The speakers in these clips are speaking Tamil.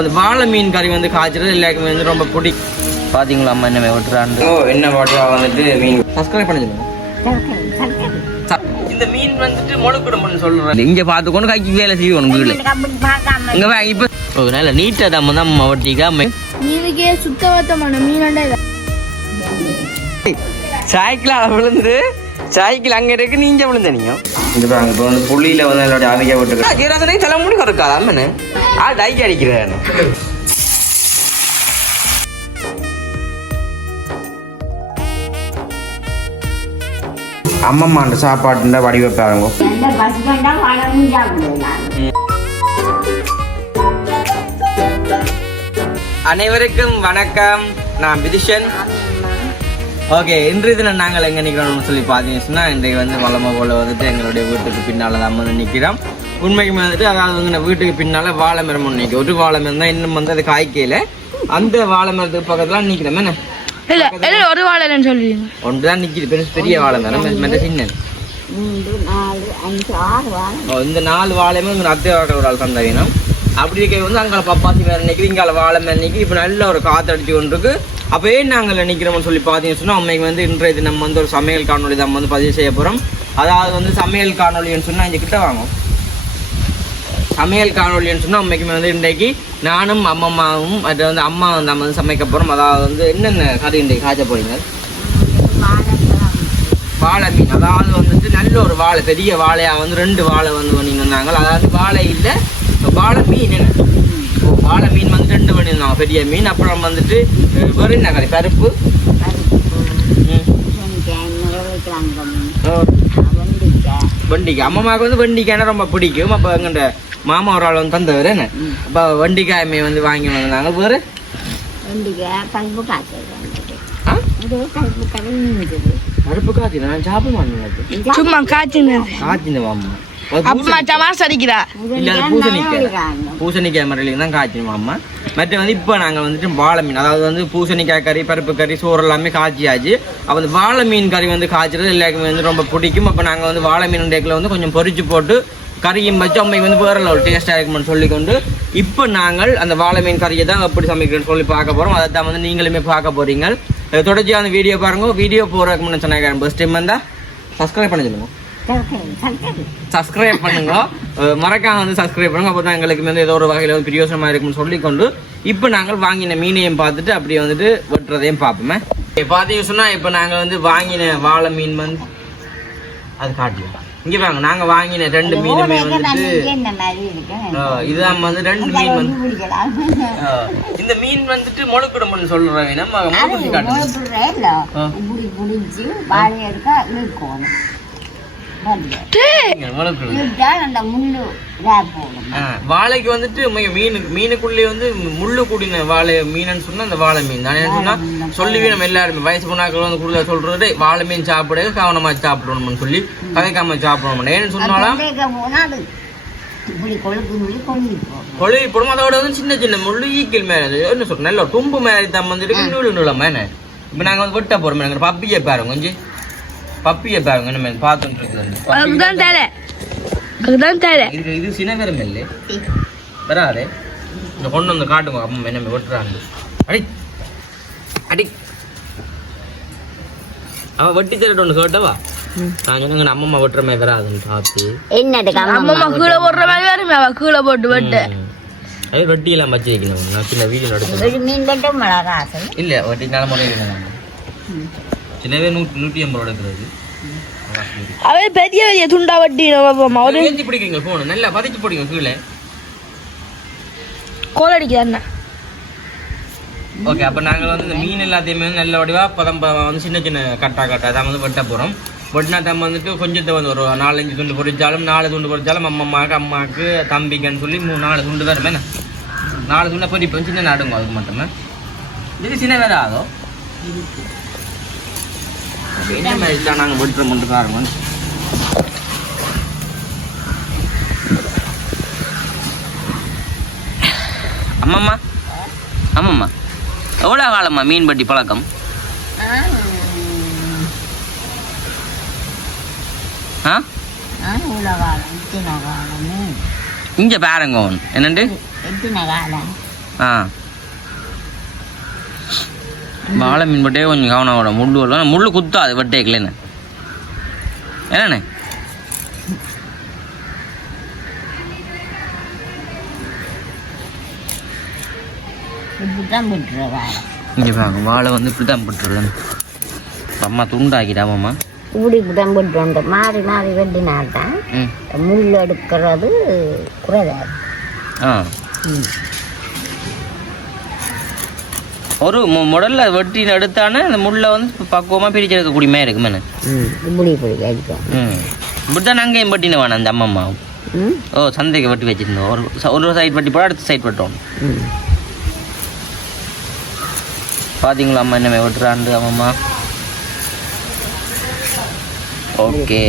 அந்த வாழை மீன் கறி வந்து காய்ச்சறது எல்லாருக்குமே வந்து ரொம்ப பிடிக்கும். பாத்தீங்களா அம்மா என்ன விட்டுறாண்டு என்ன வாட்டியா வந்துட்டு மீன் சப்ஸ்கிரைப் பண்ணிடுங்க. இந்த மீன் வந்துட்டு முழுக்குடும்பன்னு சொல்றேன். இங்க பாத்துக்கொண்டு கைக்கு வேலை செய்யணும் வீடு இங்க இப்ப நல்ல நீட்டா தான் அம்மா வட்டிக்கா மீனுக்கே சுத்தவத்தமான மீனாண்டா சாய்க்கில் விழுந்து சாய்க்கில் அங்க இருக்கு நீங்க விழுந்த நீங்க இங்க பாருங்க இப்போ வந்து புள்ளியில வந்து என்னோட அவிக்க விட்டுருக்கேன் கீராசனை தலைமுடி கறக்காது அம்மனு டைக்கு அடிக்கிறேன். அம்மம்மாண்ட சாப்பாட்டுல வடிவப்பாருங்க. அனைவருக்கும் வணக்கம், நான் விதிஷன். ஓகே, இன்றைய தினம் நாங்கள் எங்கே நிற்கிறோம்னு சொல்லி பார்த்தீங்கன்னா இன்றைக்கு வந்து வளமை போல் வந்துட்டு எங்களுடைய வீட்டுக்கு பின்னால் தான் வந்து நிற்கிறோம். உண்மைக்கு வந்துட்டு அதாவது வந்து வீட்டுக்கு பின்னால் வாழை மரம் ஒன்று நிற்கும். ஒரு வாழை மரம் தான் இன்னும் வந்து அது காய்க்கையில் அந்த வாழை மரத்துக்கு பக்கத்தில் நிற்கிறோம். என்ன ஒரு வாழை சொல்லுவீங்க ஒன்று தான் நிற்கிது, பெரிய வாழை மரம் சின்ன. இந்த 4 வாழையுமே ஒரு அத்தை ஒரு ஆள் சந்தவினம். அப்படி இருக்க வந்து அங்கே பப்பாசி மேலே நிற்கிது, இங்கே வாழை மேலே நிற்கிது. இப்போ நல்ல ஒரு காற்றடிச்சு கொண்டு இருக்கு. அப்போ ஏன் நாங்கள் நிற்கிறோம்னு சொல்லி பார்த்தீங்கன்னு சொன்னால் அம்மைக்கு வந்து இன்றைய தினம் வந்து ஒரு சமையல் காணொலி தான் வந்து பதிவு செய்ய போகிறோம். அதாவது வந்து சமையல் காணொலின்னு சொன்னால் இங்கே கிட்ட வாங்கும். சமையல் காணொலின்னு சொன்னால் அம்மைக்குமே வந்து இன்றைக்கு நானும் அம்மம்மாவும் அது வந்து அம்மா வந்து நம்ம வந்து சமைக்க போகிறோம். அதாவது வந்து என்னென்ன கறி இன்றைக்கு காய்ச்ச போறீங்க? வாழை மீன். அதாவது வந்துட்டு நல்ல ஒரு வாழை, பெரிய வாழையாக வந்து 2 வாழை வந்து பண்ணிட்டு வந்தாங்க. அதாவது வாழை இல்லை, வாழை மீன். என்ன வாழை மீன் வந்து 2 பண்ணியிருந்தாங்க, பெரிய மீன். அப்புறம் வந்துட்டு வேறு என்ன கறி? பருப்பு, வெண்டிக்காய். அம்மாவுக்கு வந்து வெண்டிக்காய்னா ரொம்ப பிடிக்கும். அப்போ எங்கள்ட மாமா ஒரு ஆள் வந்து தந்தவர் என்ன, அப்போ வெண்டிக்காய்மே வந்து வாங்கி வந்தாங்க. வேறு பருப்பு காய்ச்சி நான் சாப்பிட மாட்டேன், சும்மா காய்ச்சின மாமா பூசணிக்காய் மரலிங்க தான் காய்ச்சணும் அம்மா. மற்ற வந்து இப்போ நாங்கள் வந்துட்டு வாழை மீன், அதாவது வந்து பூசணிக்காய் கறி, பருப்பு கறி, சோறு எல்லாமே காய்ச்சியாச்சு. அப்போ அந்த வாழை மீன் கறி வந்து காய்ச்சறது எல்லாருக்குமே வந்து ரொம்ப பிடிக்கும். அப்போ நாங்கள் வந்து வாழை மீன் டேக்கில் வந்து கொஞ்சம் பொரிச்சு போட்டு கறியும் வச்சு அம்மைக்கு வந்து வேற ஒரு டேஸ்டாக இருக்குமென்னு சொல்லிக்கொண்டு இப்போ நாங்கள் அந்த வாழை மீன் கறியை தான் எப்படி சமைக்கிறேன்னு சொல்லி பார்க்க போகிறோம். அதை தான் வந்து நீங்களுமே பார்க்க போகிறீங்க. தொடர்ச்சியாக அந்த வீடியோ பாருங்க. வீடியோ போகிறதுக்கு முன்னாடி சொன்னாங்க ஃபர்ஸ்ட் டைம் வந்தால் சப்ஸ்கிரைப் பண்ணி சொல்லுங்க. சப்ஸ்கிரைப் பண்ணுங்க, மறக்காம வந்து சப்ஸ்கிரைப் பண்ணுங்க. அப்போ தான் எங்களுக்கு வந்து ஏதோ ஒரு வகையில் வந்து பிரயோசனமாக இருக்குன்னு சொல்லிக்கொண்டு இப்போ நாங்கள் வாங்கின மீனையும் பார்த்துட்டு அப்படியே வந்துட்டு வெட்டுறதையும் பார்ப்போமே. பார்த்தீங்க சொன்னால் இப்போ நாங்கள் வந்து வாங்கின வாழை மீன் வந்து அது காட்டியும் இங்கே வாங்க. நாங்கள் வாங்கின 2 மீனுமே வந்துட்டு இதுதான் வந்து 2 மீன் வந்து இந்த மீன் வந்துட்டு முழுக்குடும்பன்னு சொல்கிறோம். நம்ம வாழைக்கு வந்துட்டு மீனுக்குள்ளே வந்து முள்ளு கூடின வாழை மீன் சொன்னா அந்த வாழை மீன் தானே சொன்னா சொல்லுவே நம்ம எல்லாருமே வயசு பொண்ணாக்கள் வந்து கூட சொல்றது வாழை மீன் சாப்பிட கவனமா சாப்பிடணும்னு சொல்லி கதைக்காம சாப்பிடணும். ஏன்னு சொன்னாலும் கொழுவி போடும். அதோட வந்து சின்ன சின்ன முள்ளு ஈக்கில் மேல என்ன சொல்றோம், நல்ல தும்பு மேலே தான் வந்துட்டு நூல் நூலமா. என்ன இப்ப நாங்க வந்து வெட்ட போறோம். பப்பியை பாருங்க, கொஞ்சம் பப்பியை பாருங்க. நம்ம பார்த்துட்டு இது சினகரம் இல்லை வராது. இந்த கொண்டு வந்து காட்டுங்க அம்மா என்ன வெட்டுறாங்க. அடி அடி அவன் வெட்டி தரட்டு ஒன்று கேட்டவா? நான் சொன்னாங்க அம்மம்மா வெட்டுற மாதிரி வராதுன்னு பார்த்து அம்மம்மா கீழே போடுற மாதிரி வருமே, அவ கீழே போட்டு வெட்டு. அது வெட்டியெல்லாம் வச்சு வைக்கணும். நான் சின்ன வீடியோ எடுத்து இல்லை வெட்டி தலைமுறை சில பேர் 150 ரூபா எடுக்கிறது. அவே பெரிய பெரிய துண்டா வட்டி பிடிக்குங்க போன நல்லா பதைச்சு போடுங்க கீழே கோல் அடிக்குது. ஓகே, அப்போ நாங்கள் வந்து இந்த மீன் எல்லாத்தையுமே நல்ல வடிவா பதம் வந்து சின்ன சின்ன கட்டா தான் வந்து வெட்ட போகிறோம். வெட்டினா தம் வந்துட்டு கொஞ்சத்தை வந்து ஒரு 4-5 துண்டு பொறிச்சாலும் 4 துண்டு பொறிச்சாலும் அம்மாவுக்கு தம்பிக்குன்னு சொல்லி 4 துண்டு வேறு என்ன 4 துண்டை பொறிப்போம். சின்ன நடுங்க அதுக்கு மட்டுமே. இது சின்ன வேலை ஆகும். என்ன மாதிரி தான் நாங்கள் வெட்டுற மட்டும் பாருங்க. அம்மம்மா ஆமாம்மா எவ்வளோ காலம்மா மீன் பட்டி பழக்கம்? இங்கே பாருங்க என்னண்டு ஆ வாழை மீன் பட்டே கொஞ்சம் கவனம் வரும். முள்ளு குத்தாது வெட்டேக்கலன்னு என்னண்ணே. இங்கே பாருங்க வாழை வந்து இப்படி தான் போட்டுருவேன். அம்மா துண்டாக்கிட்டாமாம்மா இப்படி இப்படிதான் போட்டு மாறி மாறி வெட்டினால்தான் முள் எடுக்கிறது குறையாது. ஆ ஒரு முதல்ல வெட்டின்னு எடுத்தானே அந்த முள்ளை வந்து பக்குவமாக பிரிச்சு எடுக்கக்கூடிய மாதிரி இருக்குமே. இப்படி இப்படி அடிக்கும். இப்படி தான் நாங்கள் வெட்டின வேணாம் அந்த அம்மம்மா. ஓ சந்தைக்கு வெட்டி வச்சுருந்தோம். ஒரு சைட் வெட்டி போட அடுத்த சைட் வெட்டோம். பார்த்தீங்களா அம்மா என்ன வெட்டுறாண்டு அம்மம்மா. ஓகே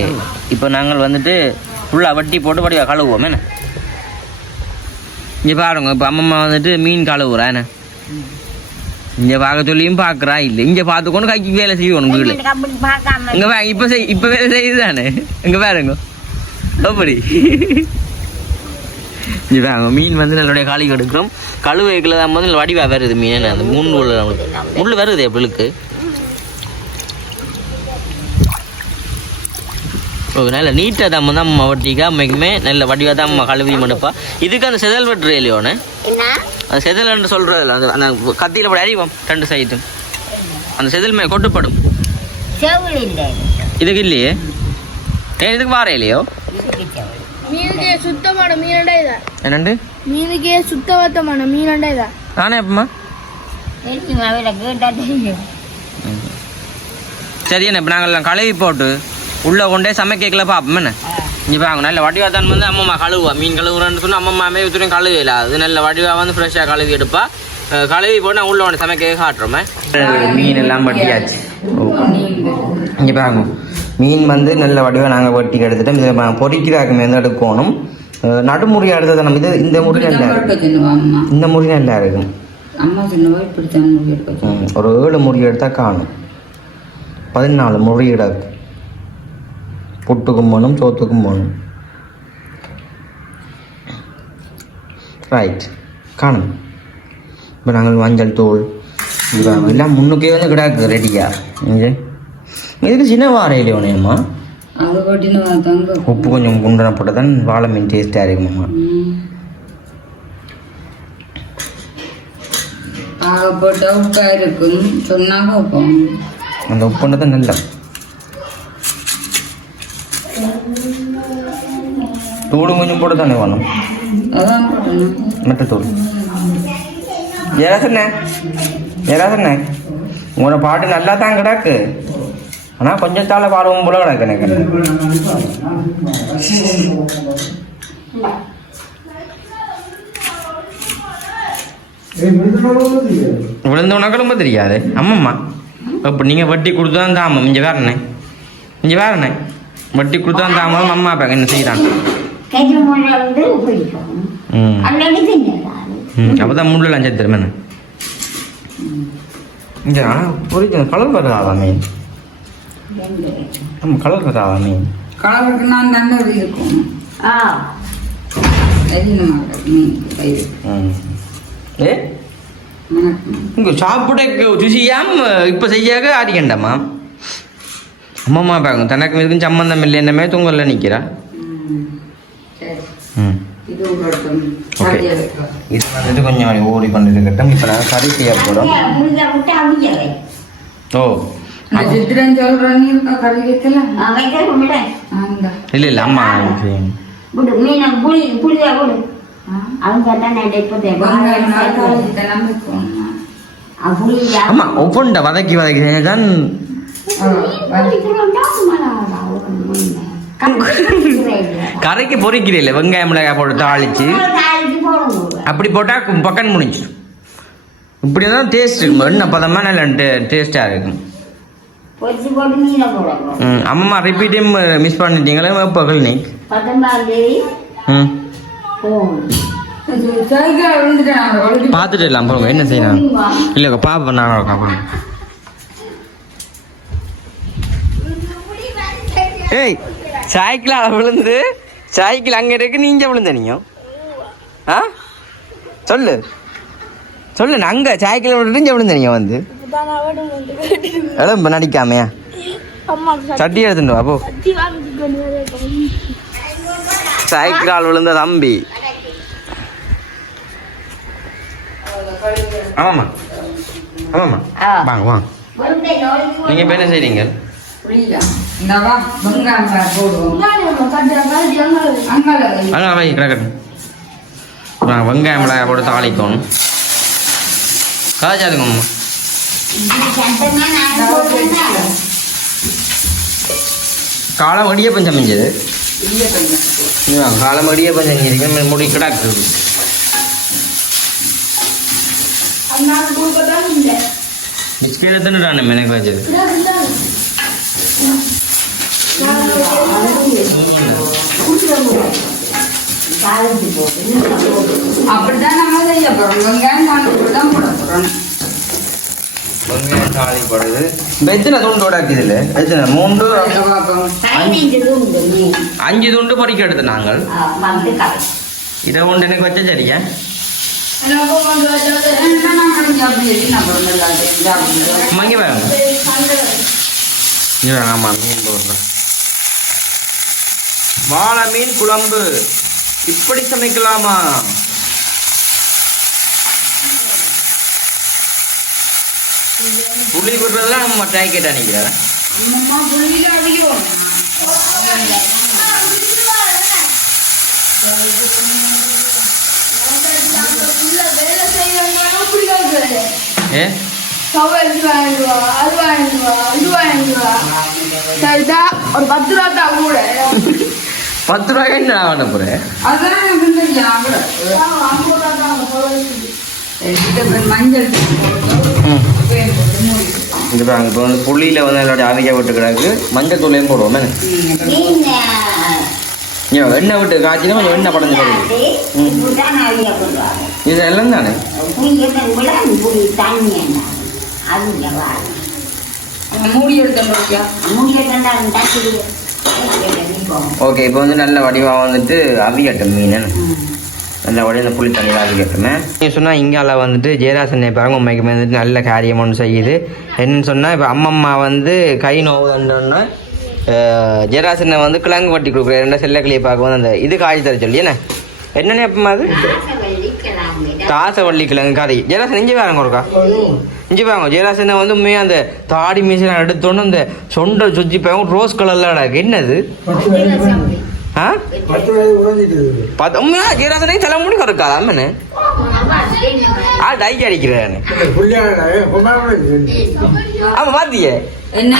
இப்போ நாங்கள் வந்துட்டு ஃபுல்லாக வட்டி போட்டு வடிவா கழுவுவோம் என்ன. இங்கே பாருங்க இப்போ அம்மம்மா வந்துட்டு மீன் கழுவுறா என்ன. இங்கே பார்க்க சொல்லியும் பார்க்குறா இல்லை. இங்கே பார்த்துக்கொண்டு கைக்கு வேலை செய்யணும் வீடு. இங்கே இப்போ வேலை செய்யுது தானே. இங்கே பாருங்க அப்படி. இங்கே பாருங்க மீன் வந்து நல்லுடைய காலிக்கு எடுக்கிறோம். கழுவைக்குள்ள தான் போது வடிவா வருது மீன். அந்த முள் வருது எப்பளுக்கு. நல்ல நீட்டாக தான் வந்து அம்மா வட்டிக்கா அம்மைக்குமே நல்ல வடிவாக தான் அம்மா கழுவி மடுப்பா. இதுக்கு அந்த செதல் வெட்டுற இல்லையோன்னு அந்த செதல்ன்னு சொல்கிறதில்ல அந்த அந்த கத்தியில் போய் அறிவோம் 2 சைடும் அந்த செதில் மே கொட்டுப்படும். இதுக்கு இல்லையே ஏன் இதுக்கு வார இல்லையோ. மீனுக்கே சுத்தமான மீனண்டா இதா என்னண்டு மீனுக்கே சுத்தவத்தமான மீனண்டா இதா நானே அப்பமா சரி என்ன இப்போ நாங்கள் கழுவி போட்டு உள்ளே கொண்டே சமைக்கல பார்ப்போம் என்ன. இப்போ அவங்க நல்ல வடிவா தான் வந்து அம்மம்மா கழுவுவா. மீன் கழுவுறேன்னு சொன்னால் அம்மம்மாமே ஒருத்தரும் கழுவில அது நல்ல வடிவா வந்து ஃப்ரெஷ்ஷாக கழுவி எடுப்பா. கழுவி போட்டு நான் உள்ள ஒன்று சமைக்க காட்டுறோமே. மீன் எல்லாம் வட்டியாச்சு. இங்கே பாருங்க மீன் வந்து நல்ல வடிவாக நாங்கள் வட்டி எடுத்துட்டோம். இதை பொறிக்கிறாக்கு மேலே எடுக்கணும். நடுமுறையாக எடுத்தது நம்ம இது இந்த முறை நல்லா இருக்கும். இந்த முறை நல்லா இருக்கும். ஒரு 7 முறை எடுத்தால் காணும். 14 முறை எடுக்கும். புட்டுக்கும் போகணும் சோத்துக்கும் போகணும். ரைட் காணும். இப்போ நாங்கள் மஞ்சள் தூள் எல்லாம் முன்னுக்கே வந்து கிடாக்கு ரெடியா. இங்கே இதுக்கு சின்ன வாரையிலே ஒன்றுமா உப்பு கொஞ்சம் குண்டனை போட்டால் தான் வாழை மீன் டேஸ்ட்டாக இருக்குமாம்மா. அந்த உப்புன்னு தான் நல்லா தூள் கொஞ்சம் போட்டு தானே வேணும். மற்ற தூள் ஏராசண்ணே உங்களோட பாட்டு நல்லா தான் கிடக்கு. ஆனால் கொஞ்சம் தாழ பாடுவோம் போல கிடக்கு எனக்கு. விழுந்த உனக்கு ரொம்ப தெரியாது அம்மம்மா. இப்போ நீங்கள் வட்டி கொடுத்தா தான் ஆமாம். இங்கே வேறண்ணே வட்டி கொடுத்தா தான் ஆமாம். அம்மா அப்பா என்ன செய்கிறாங்க. அப்போதான் முள்ளெல்லாம் சேர்த்துருமே. இங்கே ஆனால் கலர் வராதா மீன். நம்ம கலர் வராதா மீன். இங்கே சாப்பிட ருசியாம் இப்போ செய்யாக ஆடிக்கண்டாமா. அம்மா பாருங்க தனக்கு இதுக்கும் சம்மந்தம் இல்லை என்னமே தூங்கல நிற்கிறா. ஓகே இது வந்துட்டு கொஞ்சம் ஓடி கொண்டு இருக்கட்டும். இப்போ நாங்கள் கறி செய்ய போகிறோம். ஓ இல்லை இல்லை அம்மா அம்மா ஒவ்வொன்றை வதக்கி தான் கரைக்கு பொறிக்கிறீல்ல வெங்காயம் மிளகாய் போட்டு தாளிச்சு அப்படி போட்டால் பக்கம் முடிஞ்சு. இப்படி தான் டேஸ்ட் இருக்கும். எண்ணெய் பதமாக நல்ல டேஸ்ட்டாக இருக்கும். அம்மா ரிப்பீட்டையும் மிஸ் பண்ணிட்டீங்களே இப்போ கிளினிக். பார்த்துட்டு இல்லாம் போங்க என்ன செய்யலாம். இல்லை பாப்பா நான் ஏய் சைக்கிள் விழுந்து சைக்கிள் அங்கே இருக்கு. நீங்க விழுந்த நீங்க சொல்லு சொல்லு அங்க சாய்க்கில் விட்டுட்டு எப்படி நீங்க வந்து எல்லாம் நடிக்காமையா சட்டி எடுத்துட்டு வா போ சைக்கிள் விழுந்த தம்பி ஆமாம்மா ஆமாம்மா வாங்க வாங்க நீங்க இப்ப என்ன செய்றீங்க வெங்காயம் மிளகாய் போட்டு தாளிக்கணும் காய்ச்சாதுங்கம்மா காலம் வடியப்பம் சமைஞ்சது காலம் வடியப்பம் செஞ்சிருக்கேன் முடி கிடாக்கு பிஸ்கெட் எடுத்துட்டானே எனக்கு வச்சது அப்படிதான் நம்ம செய்ய போறோம். வெங்காயம் தான் போட போறோம். வெங்காயம் தாளி போடுறது எத்தனை துண்டு உடாக்குது இல்லை எத்தனை 3 5 துண்டு பொறிக்க எடுத்து நாங்கள் இதை ஒன்று எனக்கு வச்ச சரியா மங்கி பாருங்க ஆமாம் மீன் போடுறேன் வாழை மீன் குழம்பு இப்படி சமைக்கலாமா புளி விடுறதுலாம் நம்ம டேக்கெட் அனுப்பிக்கிறேன் ஏ ஒரு 10 ரூபா தான் கூட 10 ரூபாய்க்கு என்ன பண்ண போறேன் இப்போ வந்து புள்ளியில் வந்து என்னோட ஆவிக்காய் விட்டு கிடக்கு மஞ்சள் தூளையும் போடுவோம் எண்ணெய் விட்டு காய்ச்சினா கொஞ்சம் எண்ணெய் படஞ்சு போடுது இது எல்லாம் தானே ஓகே இப்போ வந்து நல்ல வடிவாக வந்துட்டு அவிக்கட்டும் மீன் நல்ல வடிவ இந்த புளி தண்ணியில் அவிக்கட்டுமே நீங்கள் சொன்னால் இங்கால வந்துட்டு ஜெயராசன் பாருங்க உண்மைக்கு வந்துட்டு நல்ல காரியம் ஒன்று செய்யுது என்னன்னு சொன்னால் இப்போ அம்மம்மா வந்து கை நோவுதுன்னா ஜெயராசனை வந்து கிழங்கு வட்டி கொடுக்குறேன் 2 செல்ல கிளியை பார்க்க வந்து அந்த இது காய்ச்சி தர சொல்லி என்னென்ன எப்பமா அது தாசவள்ளி கிழங்கு கறி ஜெயராசன் இஞ்சி பாருங்க ஒருக்கா இஞ்சி பாருங்க ஜெயராசனை வந்து உண்மையாக அந்த தாடி மீசை எடுத்தோன்னு அந்த சொண்டை சுற்றி பாருங்க ரோஸ் கலர்ல அடக்கு என்னது ஜெயராசனே தலைமுடி கறக்காது அம்மனு டைக்கு அடிக்கிறேன் ஆமா பாத்தியே என்ன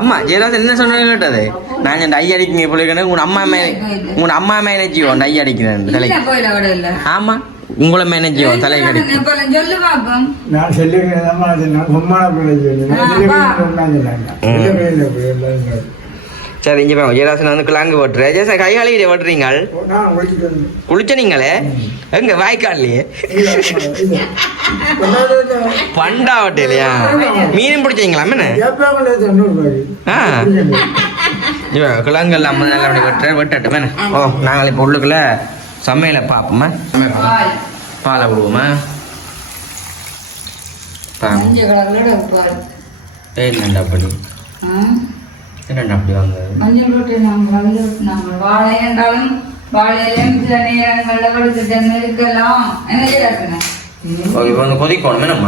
அம்மா ஜெயராசன் என்ன சொன்னது கேட்டது நான் டை அடிக்கிறீங்க பிள்ளைங்க உங்க அம்மா மேனேஜியோ டை அடிக்கிறேன் தலைக்கு ஆமா உங்களை மேனேஜியோ தலை சரி இங்க பாருங்க ஜெயராசன் வந்து கிளாங்கு ஓட்டுற ஜெயராசன் கைகாலியிட ஓட்டுறீங்க குளிச்ச நீங்களே எங்க வாய்க்காலையே பண்டா ஓட்டையிலையா மீனும் பிடிச்சீங்களா கிழங்கு எல்லாம் நல்லா வெட்டுற வெட்டட்டுமே ஓ நாங்கள் இப்போ உள்ளுக்குள்ள சமையலை பார்ப்போமா பாலை விடுவோமா என்னண்டா அப்படி என்னண்டா அப்படி வாங்க மஞ்சள் ரோட்டை நாங்கள் வாழை என்றாலும் வாழையிலும் சில நேரங்களில் கொடுத்து இருக்கலாம் என்ன இப்போ வந்து கொதிக்கணுமே நம்ம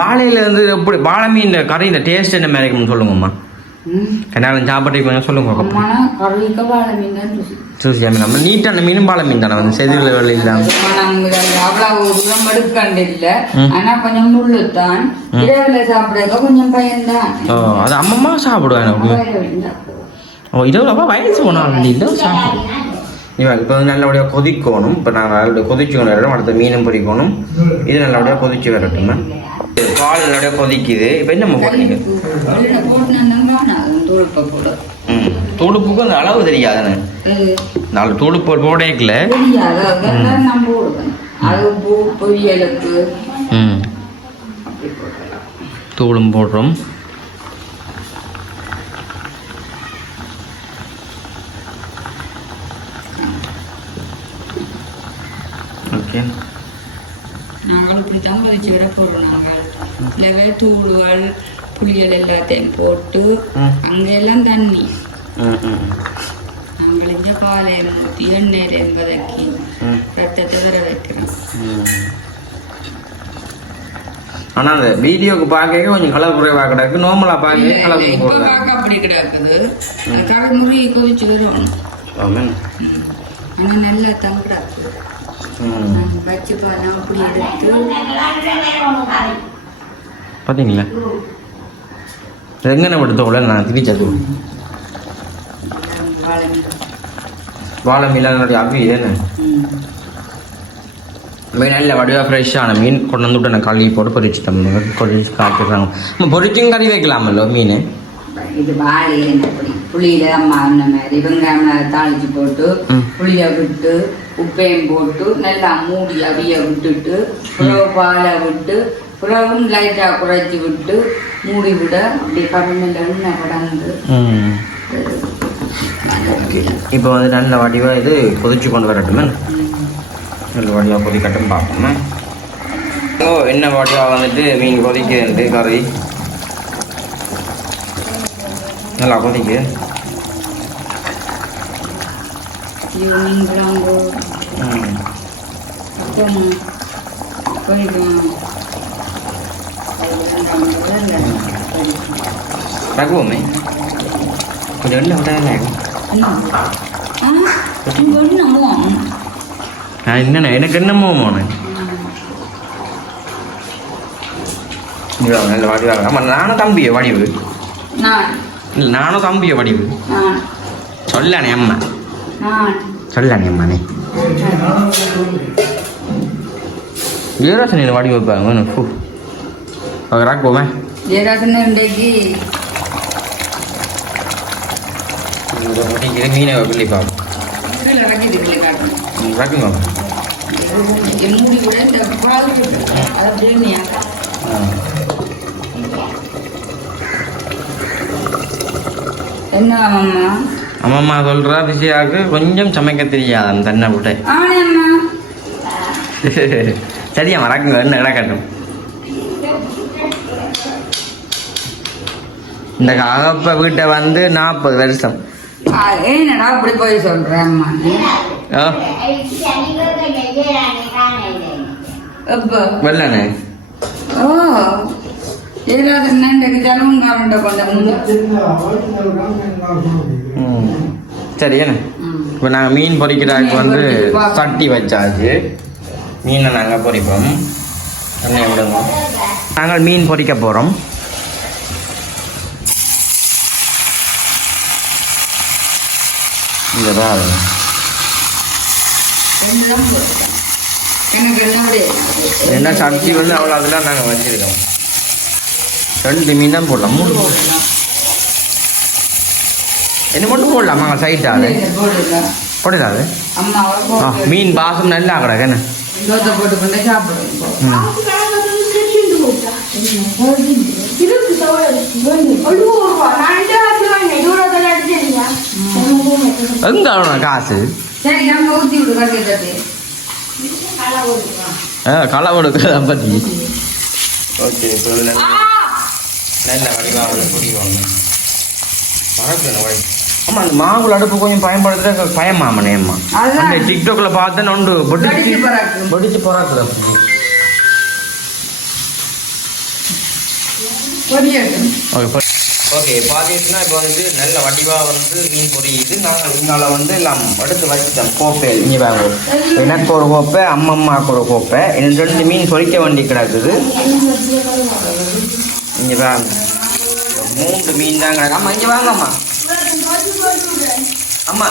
வாழையில இருந்து எப்படி வாழை மீன் கறி இந்த டேஸ்ட் என்ன மாதிரி இருக்குன்னு சொல்லுங்கம்மா கண்டாலும் சாப்பாட்டுக்கு கொஞ்சம் சொல்லுங்க நம்ம நீட்டான மீனும் பாலை மீன் தானே வந்து செதில் வேலை இல்லாம அவ்வளவு தூரம் எடுக்கண்டு இல்லை ஆனா கொஞ்சம் முள்ளுத்தான் இரவுல சாப்பிடுறதுக்கு கொஞ்சம் பயன்தான் அது அம்மம்மா சாப்பிடுவேன் ஓ இரவுலப்பா வயசு போனாலும் இல்லை சாப்பிடும் இப்போ வந்து நல்லபடியாக கொதிக்கணும் இப்போ நாங்கள் நல்லபடியாக கொதிச்சு வரட்டும் அடுத்த மீனும் பொரிக்கணும் இது நல்லபடியாக கொதிச்சு வரட்டுமே பால் நல்லபடியாக கொதிக்குது இப்போ என்ன போடுறீங்க துடுப்புக்கு அந்த அளவு தெரியாதுன்னு 4 துடுப்பு போடல தூளும் போடுறோம் ஓகே. நாங்கள் இப்படித்தான் கொதிச்சு விட போடுறோம். நாங்கள் இல்லவே தூளுகள் புளிகள் எல்லாத்தையும் போட்டு அங்கெல்லாம் தண்ணி நாங்கள் இந்த பாலையை ஊற்றி எண்ணெயிலையும் வதக்கி ரத்தத்தை வர வைக்கிறோம். ஆனால் அந்த வீடியோக்கு பார்க்க கொஞ்சம் கலர் குறைவாக கிடக்கு, நார்மலாக பார்க்க கலர் இப்போ பார்க்க அப்படி கிடக்குது. கரை முறை கொதிச்சு வரும். ஆனால் நல்லா தான் கிடக்குது. பச்சை பாலம் அப்படி எடுத்து பார்த்தீங்களா எங்கன படுத்தோட நான் திரிச்சது வாழை மீன் அப்படி ஏன்னு மீன் நல்ல வடிவாக ஃப்ரெஷ்ஷான மீன் கொண்டு வந்து விட்டு நான் கழுவி போட்டு பொரிச்சு தம்பி பொரிச்சு காய்ச்சிடுறாங்க. பொரிச்சும் கறி வைக்கலாமல்லோ மீன்? இது வாழையில அப்படி புளியில அம்மா அந்த மாதிரி வெங்காயம் தாளிச்சு போட்டு புளிய விட்டு உப்பையும் போட்டு நல்லா மூடி அவிய விட்டுட்டு புறவு பாலை விட்டு புறவும் லைட்டா குறைச்சி விட்டு மூடி விட அப்படி கருமையில எண்ணெய் கடந்து இப்போ வந்து நல்ல வடிவாக இது கொதிச்சு கொண்டு வரட்டுமே. நல்ல வடிவாக கொதிக்கட்டும் பார்ப்போமே. ஓ என்ன வடிவாக வந்துட்டு மீன் கொதிக்குது கறி நல்லா கொதிக்கு. மீன் குழம்பு அப்பம் கொதிக்கும். ரகுவமே கொஞ்சம் எண்ணெய் விட்டாலே என்னண்ணே எனக்கு என்னமோ போனேன் நல்ல வடிவாக. ஆமாம் நானும் தம்பிய வடிவு இல்லை நானும் தம்பிய வடிவு சொல்லானே அம்மா சொல்லானே அம்மானே ஜெயராசன் வடி வைப்பாங்க வேணும் ஃபூ அது ராக்குவோமே. ஜெயராசன் இன்றைக்கு மீனை பிள்ளை பார்ப்போம் ராக்குங்க மூடி கூட இந்த அதை பிரியாணியா என்ன அம்மா அம்மா சொல்கிறா பிஸியாவுக்கு கொஞ்சம் சமைக்க தெரியாது அந்த தன்னை விட்டு. சரியா மறக்குங்க என்ன கிடக்கட்டும். இந்த அகப்ப வீட்டை வந்து 40 வருஷம். என்னடா அப்படி போய் சொல்றேன் வெள்ளனே ஓ சரி என்ன இப்போ நாங்கள் மீன் பொரிக்கிறாக்கு வந்து சட்டி வச்சாச்சு. மீனை நாங்கள் பொரிப்போம். எண்ணெய் விடுங்க. நாங்கள் மீன் பொரிக்க போகிறோம். இந்த தான் என்ன சட்டி வந்து அவ்வளோ அதெல்லாம் நாங்கள் வச்சுருக்கோம். 2 மீன் தான் போடலாம். 3 போடலாம். என்ன மட்டும் போடலாமா சைட்டாது போடலாது. மீன் பாசம் நல்லா கிடக்கு என்ன எங்க அவ்வளோ காசு களை கொடுக்குறத பற்றி. ஓகே நல்ல வடிவாக புரிவாங்க. ஆமாம் அந்த மாவுள் அடுப்பு கொஞ்சம் பயன்படுத்துகிற பயமாமனே அம்மா அந்த டிக்டாக்ல பார்த்தேன்னு ஒன்று பொடிச்சு போறாக்குற. ஓகே பார்த்தீங்கன்னா இப்போ வந்து நல்ல வடிவாக வந்து மீன் பொரியுது. நாங்கள் இதனால் வந்து எல்லாம் எடுத்து வச்சுட்டோம். கோப்பை இங்கே வாங்க, எனக்கு ஒரு கோப்பை அம்மம்மாவுக்கு ஒரு கோப்பை. எனக்கு 2 மீன் பொரிக்க வேண்டி கிடக்குது. இங்கே வாங்க 3 மீன் தாங்க. அம்மா இங்கே வாங்க அம்மா. அம்மா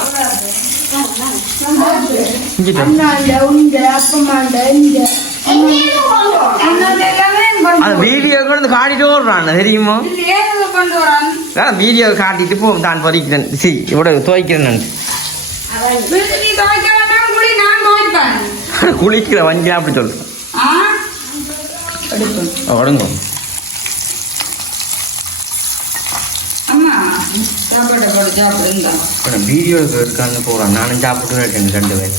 வீடியோ கூட காட்டிட்டு ஓடுறான் தெரியுமோ? வீடியோ காட்டிட்டு போ தான் பொறிக்கிறேன். சி இவ்வளோ துவைக்கிறேன். குளிக்கிற வஞ்சி அப்படி சொல்றேன். ஒடுங்க வீடியோ இருக்கான்னு போகிறான். நானும் சாப்பிட்டு 2 பேர்.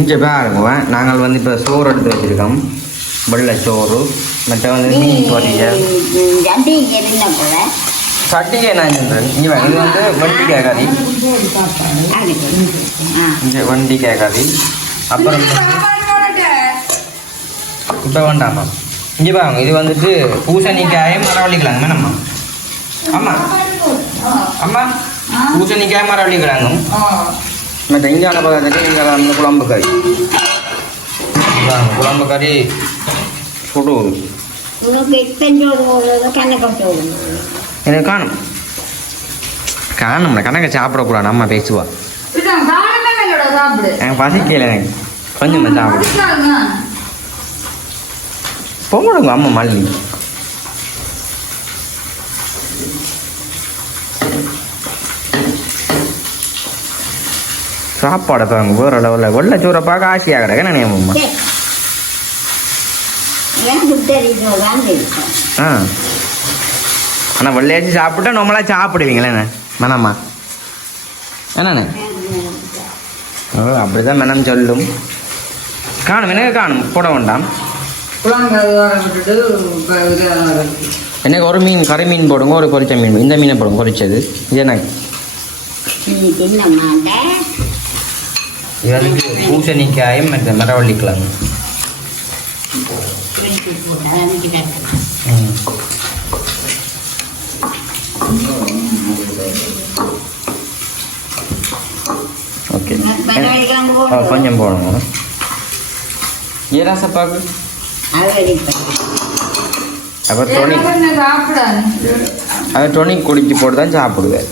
இங்கே பாருங்க நாங்கள் வந்து இப்போ சோறு எடுத்து வச்சுருக்கோம். வெள்ளை சோறு மற்ற வந்து மீன் பொரியல் சட்டிகை நான் சொல்கிறேன். இங்கே இது வந்து வெண்டிக்காய் கறி, இங்கே வெண்டிக்காய் கறி. அப்புறம் இப்போ வேண்டாமா இங்கே பாருங்க இது வந்துட்டு பூசணிக்காயும் மரவள்ளிக்கிழங்கு வேணாம்மா. ஆமாம் அம்மா பூசணிக்காய் மரவள்ளிக்கிழங்கு மற்ற இங்கான பக்கத்துக்கு இங்கே வந்து குழம்பு கறி. குழம்பு கறி சுடு எனக்கு காணும் காணும்ல கணக்கை சாப்பிடக்கூடாது. அம்மா பேசுவா எனக்கு பசிக்கல எனக்கு கொஞ்சம் சாப்பிடு போடுங்க அம்மா மல்லி. சாப்பாடை பாருங்க வேற லெவலில் வெள்ளை சோறை பார்க்க ஆசையாக கிடக்கு நினையம்மா. ஆ ஆனால் வெள்ளையாச்சு சாப்பிட்டா நம்மளாம் சாப்பிடுவீங்களே மனம்மா என்னண்ணே? அப்படிதான் மனம் சொல்லும். காணும் எனக்கு காணும் போட வேண்டாம். எனக்கு ஒரு மீன் கறி மீன் போடுங்க, ஒரு பொரிச்ச மீன். இந்த மீனை போடுங்க பொரிச்சது. இது எனக்கு இது வந்து பூசணிக்காயும் மற்ற மரவள்ளிக்கிழங்கு. ஓகே கொஞ்சம் போடணும். ஏராசப்பாக்கு அப்போ டொனிக் அவர் டொனிக் குடிச்சு போட்டு தான் சாப்பிடுவார்.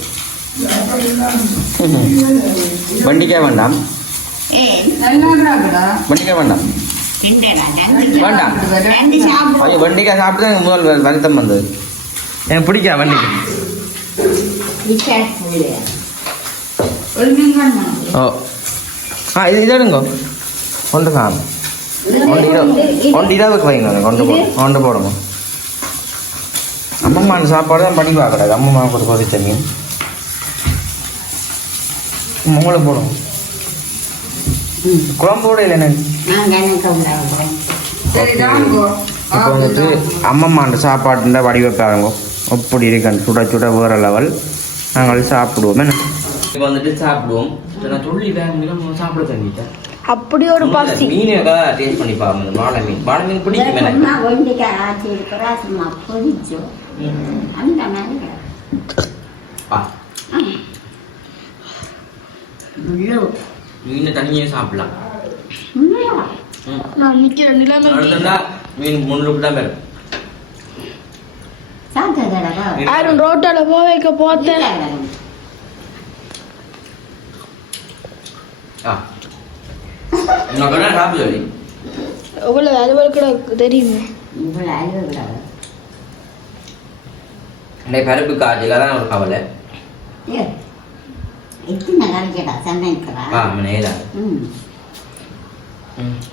வண்டிக்காய் வேண்டாம், வண்டிக்காய் வேண்டாம் வேண்டாம். ஐயோ வண்டிக்காய் சாப்பிட்டு தான் முதல் வருத்தம் வந்தது. எனக்கு பிடிக்கா வண்டிக்காய். ஓ ஆ இது எடுங்க கொண்டு காணும். ஒன்று இதாவுக்கு வைங்க கொண்டு போடுங்க. அம்மம்மா சாப்பாடு தான் பண்ணி பார்க்கக்கூடாது. அம்மம்மாவுக்கு ஒரு பொரிச்ச மீன் உங்களுக்கு போடுங்க. குழம்போட இல்லை எனக்கு இப்போ வந்துட்டு அம்மம்மாண்ட சாப்பாட்டுன்ற வடிவப்பாருங்க எப்படி இருக்கேன் சுட சுட வேற லெவல். நாங்கள் சாப்பிடுவோம். என்ன இப்போ வந்துட்டு சாப்பிடுவோம். நான் சொல்லி வேணும் சாப்பிட தங்கிட்டேன். அப்படி ஒரு பசி மீன் ஏதாவது டேஸ்ட் பண்ணி பாருங்க. வாழை மீன் வாழை மீன் பிடிக்கும் எனக்கு. மீனை தனியே சாப்பிடலாம். நான் நிக்கிற நிலைமை மீன் முன்னுக்கு தான் பேரும் யாரும் ரோட்டால போக வைக்க போத்தேன். எவ்வளவு அலுவலுக்கு தெரியுமே. பருப்பு காய்ச்சல தான் ஒரு கவலை.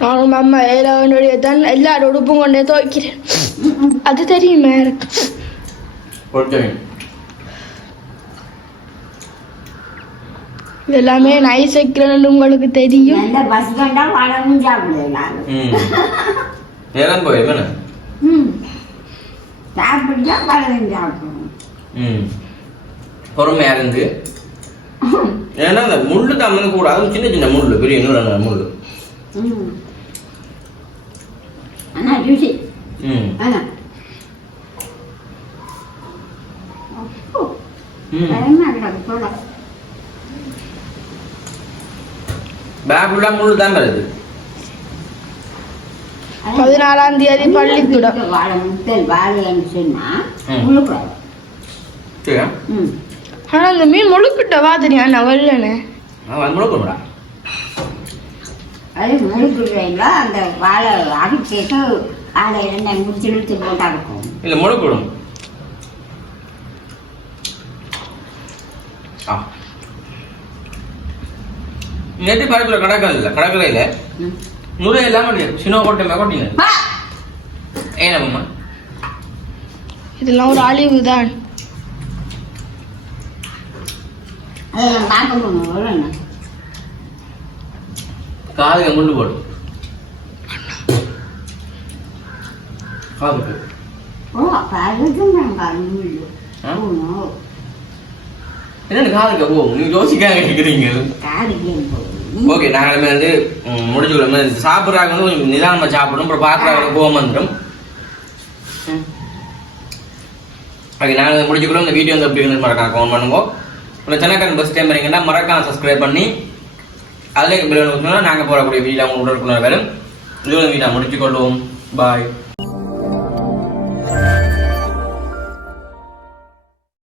நானும் அம்மா ஏழாவனுடைய தான் எல்லாரும் உடுப்பும் கொண்டே துவைக்கிறேன். அது தெரியுமே எனக்கு. எல்லாமே நைஸ் வைக்கிறேன்னு உங்களுக்கு தெரியும். பொறுமையா இருந்து ஏன்னா அந்த முள்ளு தான் கூடாது. சின்ன சின்ன முள்ளு பெரிய முள்ளு. பேக்குள்ள முள்ளு தான் வருது. 14ஆம் தேதி பள்ளிக்கூடம். ஆனா அந்த மீன் முழுக்கிட்ட வாதினியா நான் வரலனே. முழுக்கணும்டா. அது முழுக்குறீங்களா அந்த வாழை அடிச்சுட்டு வாழை இரண்டை முடிச்சு இழுத்து போட்டா இருக்கும். இல்ல முழுக்கணும். நேற்று பருப்புல கடற்கரை இல்ல நுரை எல்லாம் சின்ன கோட்டை கொட்டிங்க. ஏனம்மா இதெல்லாம் ஒரு அழிவு தான். அதெல்லாம் பார்க்கணும். காதுக்கு முள்ளு போடும் காதுக்கு என்னென்ன காதுக்கு போகும் நீங்க யோசிக்காம கேட்குறீங்க. ஓகே நாங்களுமே வந்து முடிச்சுக்கலாம். சாப்பிட்றாங்க வந்து கொஞ்சம் நிதானமாக சாப்பிடணும். அப்புறம் பார்க்குறாங்க கோவம் வந்துடும். ஓகே நாங்கள் முடிச்சுக்கிறோம். இந்த வீடியோ வந்து எப்படி வந்து மறக்காம கமெண்ட் பண்ணுவோம். உங்கள் சேனல் ஃபஸ்ட் டைம் வரீங்கன்னா மறக்காம சப்ஸ்கிரைப் பண்ணி அதில் நாங்கள் போடக்கூடிய வீடியோ உங்களுக்கு உடனுக்குள்ள வரும். இதோட வீடியோ முடிச்சுக்கொள்வோம். பாய்.